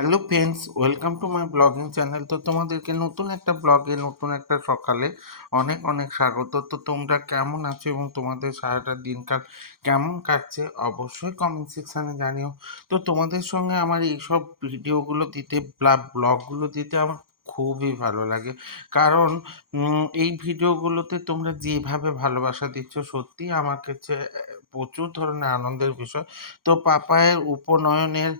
Hello friends, welcome to my blogging channel. তো তোমাদেরকে নতুন একটা ব্লগে নতুন একটা সকালে অনেক অনেক স্বাগত। তো তোমরা কেমন আছো এবং তোমাদের সারাটা দিনকাল কেমন কাটছে অবশ্যই কমেন্ট সেকশানে জানিও। তো তোমাদের সঙ্গে আমার এইসব ভিডিওগুলো দিতে ব্লগগুলো দিতে আমার খুবই ভালো লাগে, কারণ এই ভিডিওগুলোতে তোমরা যেভাবে ভালোবাসা দিচ্ছ সত্যি আমার কাছে প্রচুর ধরনের আনন্দের বিষয়। তো পাপায়ের উপনয়নের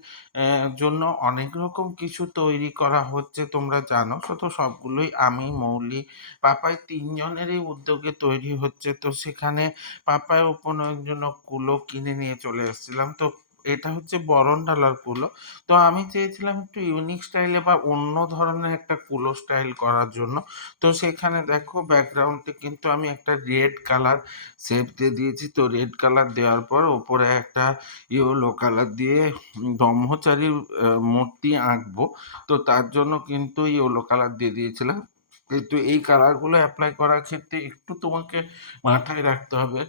জন্য অনেক রকম কিছু তৈরি করা হচ্ছে তোমরা জানো। তো সবগুলোই আমি, মৌলি, পাপাই ৩ জনেরই উদ্যোগে তৈরি হচ্ছে। তো সেখানে পাপায়ের উপনয়নের জন্য কুলো কিনে নিয়ে চলে এসেছিলাম। তো এটা হচ্ছে বরণডালার কুলো। তো আমি চেয়েছিলাম একটু ইউনিক স্টাইলে বা অন্য ধরনের একটা কুলো স্টাইল করার জন্য। তো সেখানে দেখো ব্যাকগ্রাউন্ডে কিন্তু আমি একটা রেড কালার শেড দিয়ে দিয়েছি। তো রেড কালার দেওয়ার পর ওপরে একটা ইয়েলো কালার দিয়ে ব্রহ্মচারীর মূর্তি আঁকবো। তো তার জন্য কিন্তু ইয়েলো কালার দিয়ে দিয়েছিলাম। কিন্তু এই কালারগুলো এপ্লাই করার ক্ষেত্রে একটু তোমাকে মাথায় রাখতে হবে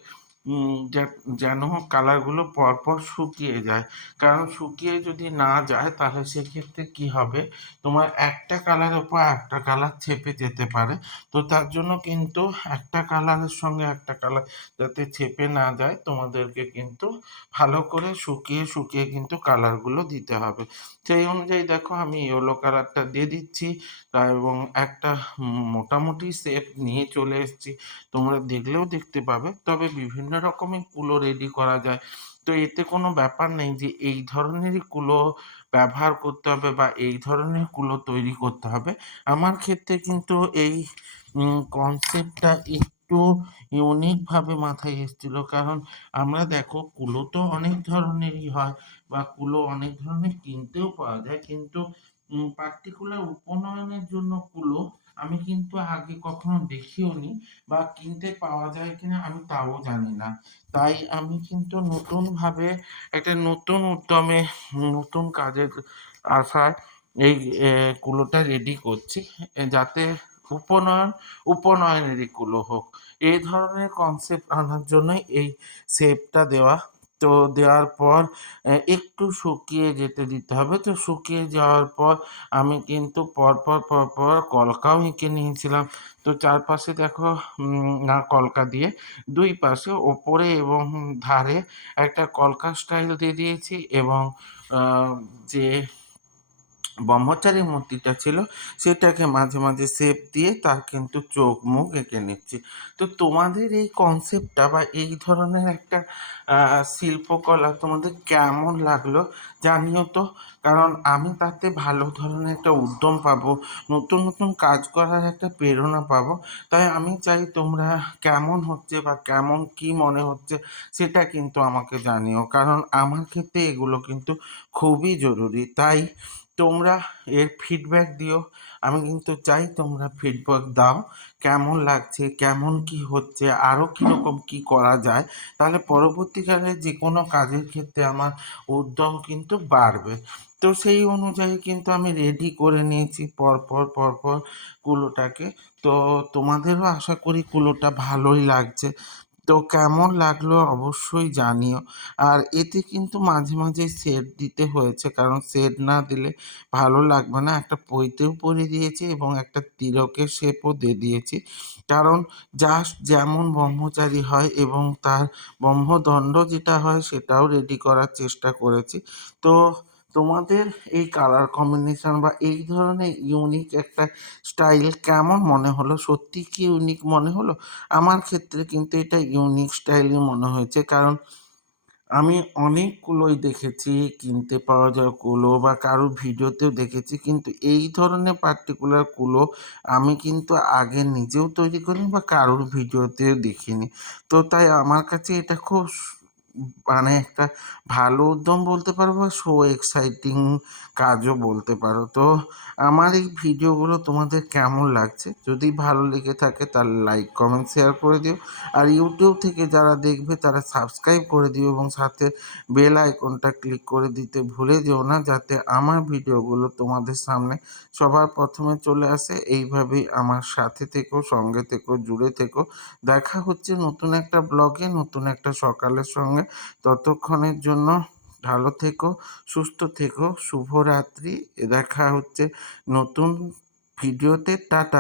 যেন কালারগুলো পরপর শুকিয়ে যায়। কারণ শুকিয়ে যদি না যায় তাহলে সেক্ষেত্রে কি হবে, তোমার একটা কালারের উপর আরেকটা কালার ছেপে যেতে পারে। তো তার জন্য কিন্তু একটা কালারের সঙ্গে একটা কালার যাতে ছেপে না যায় তোমাদেরকে কিন্তু ভালো করে শুকিয়ে কিন্তু কালারগুলো দিতে হবে। সেই অনুযায়ী দেখো আমি ইয়েলো কালারটা দিয়ে দিচ্ছি এবং একটা মোটামুটি শেপ নিয়ে চলে এসেছি। তোমরা দেখলেও দেখতে পাবে। তবে বিভিন্ন রকমের কুলো রেডি করা যায়। তো এতে কোনো ব্যাপার নেই যে এই ধরনেরই কুলো ব্যবহার করতে হবে বা এই ধরনের কুলো তৈরি করতে হবে। আমার ক্ষেত্রে কিন্তু এই কনসেপ্টটা একটু ইউনিকভাবে মাথায় এসেছিল। কারণ আমরা দেখো কুলো তো অনেক ধরনেরই হয় বা কুলো অনেক ধরনের কিনতেও পাওয়া যায়, কিন্তু পার্টিকুলার উপনয়নের জন্য কুলো আমি কিন্তু আগে কখনো দেখিওনি বা কিনতে পাওয়া যায় কিনা আমি তাও জানি না। তাই আমি কিন্তু নতুনভাবে একটা নতুন উদ্যমে নতুন কাজের আশায় এই কুলোটা রেডি করছি, যাতে উপনয়ন উপনয়নেরই কুলো হোক। এই ধরনের কনসেপ্ট আনার জন্যই এই শেপটা দেওয়া। তো দেওয়ার পর একটু শুকিয়ে যেতে দিতে হবে। তো শুকিয়ে যাওয়ার পর আমি কিন্তু পরপর কলকাও এঁকে নিয়েছিলাম। তো চারপাশে দেখো না কলকা দিয়ে ২ পাশে ওপরে এবং ধারে একটা কলকা স্টাইল দিয়ে দিয়েছি এবং আ যে ব্রহ্মচারী মূর্তিটা ছিল সেটাকে মাঝে শেপ দিয়ে তার কিন্তু চোখ মুখ এঁকে নিচ্ছি। তো তোমাদের এই কনসেপ্টটা বা এই ধরনের একটা শিল্পকলা তোমাদের কেমন লাগলো জানিও তো। কারণ আমি তাতে ভালো ধরনের একটা উদ্যম পাবো, নতুন কাজ করার একটা প্রেরণা পাবো। তাই আমি চাই তোমরা কেমন হচ্ছে বা কেমন কী মনে হচ্ছে সেটা কিন্তু আমাকে জানিও। কারণ আমার ক্ষেত্রে এগুলো কিন্তু খুবই জরুরি। তাই তোমরা এর ফিডব্যাক দিও। আমি কিন্তু চাই তোমরা ফিডব্যাক দাও। কেমন লাগছে, কেমন কি হচ্ছে, আরো কিরকম কি করা যায়। তাহলে পরবর্তীকালে যেকোনো কাজের ক্ষেত্রে আমার উদ্যম কিন্তু বাড়বে। তো সেই অনুযায়ী কিন্তু আমি রেডি করে নিয়েছি পরপর কুলোটাকে। তো তোমাদেরও আশা করি কুলোটা ভালোই লাগছে। তো কেমন লাগলো অবশ্যই জানিও। আর এতে কিন্তু মাঝে শেড দিতে হয়েছে, কারণ শেড না দিলে ভালো লাগবে না। একটা পইতেও পরিয়ে দিয়েছি এবং একটা তিলকের শেপও দিয়ে দিয়েছি। কারণ জাস্ট যেমন ব্রহ্মচারী হয় এবং তার ব্রহ্মদণ্ড যেটা হয় সেটাও রেডি করার চেষ্টা করেছি। তো তোমাদের এই কালার কম্বিনেশন বা এই ধরনের ইউনিক একটা স্টাইল কেমন মনে হলো? সত্যিই কি ইউনিক মনে হলো? আমার ক্ষেত্রে কিন্তু এটা ইউনিক স্টাইলই মনে হয়েছে। কারণ আমি অনেক কুলোই দেখেছি, কিনতে পাওয়া যায় কুলো বা কারোর ভিডিওতেও দেখেছি। কিন্তু এই ধরনের পার্টিকুলার কুলো আমি কিন্তু আগে নিজেও তৈরি করিনি বা কারোর ভিডিওতেও দেখিনি। তো তাই আমার কাছে এটা খুব মানে একটা ভালো উদ্যম বলতে পারো বা এক্সাইটিং কাজও বলতে পারো। তো আমার এই ভিডিওগুলো তোমাদের কেমন লাগছে? যদি ভালো লেগে থাকে তাহলে লাইক, কমেন্ট, শেয়ার করে দিও। আর ইউটিউব থেকে যারা দেখবে তারা সাবস্ক্রাইব করে দিও এবং সাথে বেল আইকনটা ক্লিক করে দিতে ভুলে যেও না, যাতে আমার ভিডিওগুলো তোমাদের সামনে সবার প্রথমে চলে আসে। এইভাবেই আমার সাথে থেকো, সঙ্গে থেকো, জুড়ে থেকো। দেখা হচ্ছে নতুন একটা ব্লগে, নতুন একটা সকালের সঙ্গে। ততক্ষণের জন্য ভালো থেকো, সুস্থ থেকো, শুভরাত্রি। দেখা হচ্ছে নতুন ভিডিওতে। টাটা।